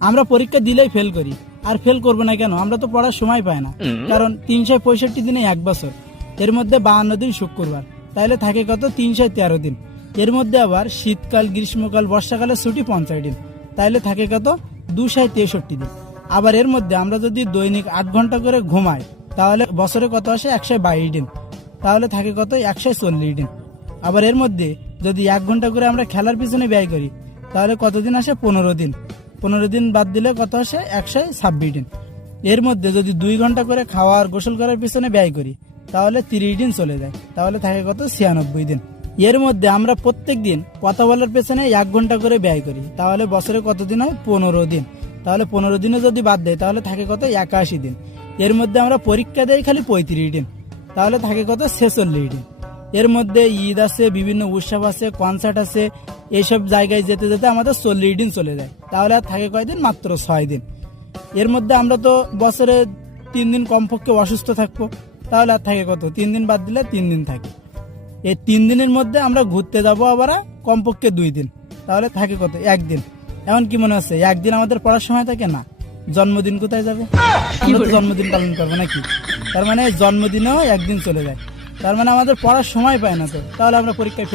আমরা পরীক্ষা দিলেই ফেল করি। আর ফেল করবো না কেন? আমরা তো পড়ার সময় পাই না। কারণ 365 দিনে 1 বছর, এর মধ্যে 52 দিন শুক্রবার, তাহলে থাকে কত? 313 দিন। এর মধ্যে আবার শীতকাল, গ্রীষ্মকাল, বর্ষাকালে ছুটি 50 দিন, তাহলে থাকে কত? 263 দিন। আবার এর মধ্যে আমরা যদি দৈনিক 8 ঘন্টা করে ঘুমাই, তাহলে বছরে কত আসে? 122 দিন, তাহলে থাকে কত? 140 দিন। আবার এর মধ্যে যদি 1 ঘন্টা করে আমরা খেলার পিছনে ব্যয় করি, তাহলে কতদিন আসে? 15 দিন। 15 দিন বাদ দিলে কত আসে? 126 দিন। এর মধ্যে যদি 2 ঘন্টা করে খাওয়া আর গোসল করার পিছনে ব্যয় করি, তাহলে 30 দিন চলে যায়, তাহলে থাকে কত? 96 দিন। এর মধ্যে আমরা প্রত্যেক দিন কথা বলার পেছনে 1 ঘন্টা করে ব্যয় করি, তাহলে বছরে কতদিন হয়? 15 দিন। তাহলে 15 দিনে যদি বাদ দেয়, তাহলে থাকে কত? 81 দিন। এর মধ্যে আমরা পরীক্ষা দেই খালি 35 দিন, তাহলে থাকে কত? 46 দিন। এর মধ্যে ঈদ আছে, বিভিন্ন উৎসব আছে, কনসার্ট আছে, এইসব জায়গায় যেতে যেতে আমাদের 40 দিন চলে যায়, তাহলে আর থাকে কয়দিন? মাত্র 6 দিন। এর মধ্যে আমরা তো বছরে 3 দিন কমপক্ষে অসুস্থ থাকবো, তাহলে আর থাকে কত? 3 দিন বাদ দিলে 3 দিন থাকে। এই 3 দিনের মধ্যে আমরা ঘুরতে যাবো আবার কমপক্ষে 2 দিন, তাহলে থাকে কত? 1 দিন। এমন কি মনে হচ্ছে একদিন আমাদের পড়ার সময় থাকে না? জন্মদিন কোথায় যাবে? আমরা তো জন্মদিন পালন করবো নাকি? তার মানে জন্মদিনেও 1 দিন চলে যায়, তার মানে আমাদের পড়ার সময় পায় না। তো তাহলে আমরা পরীক্ষায়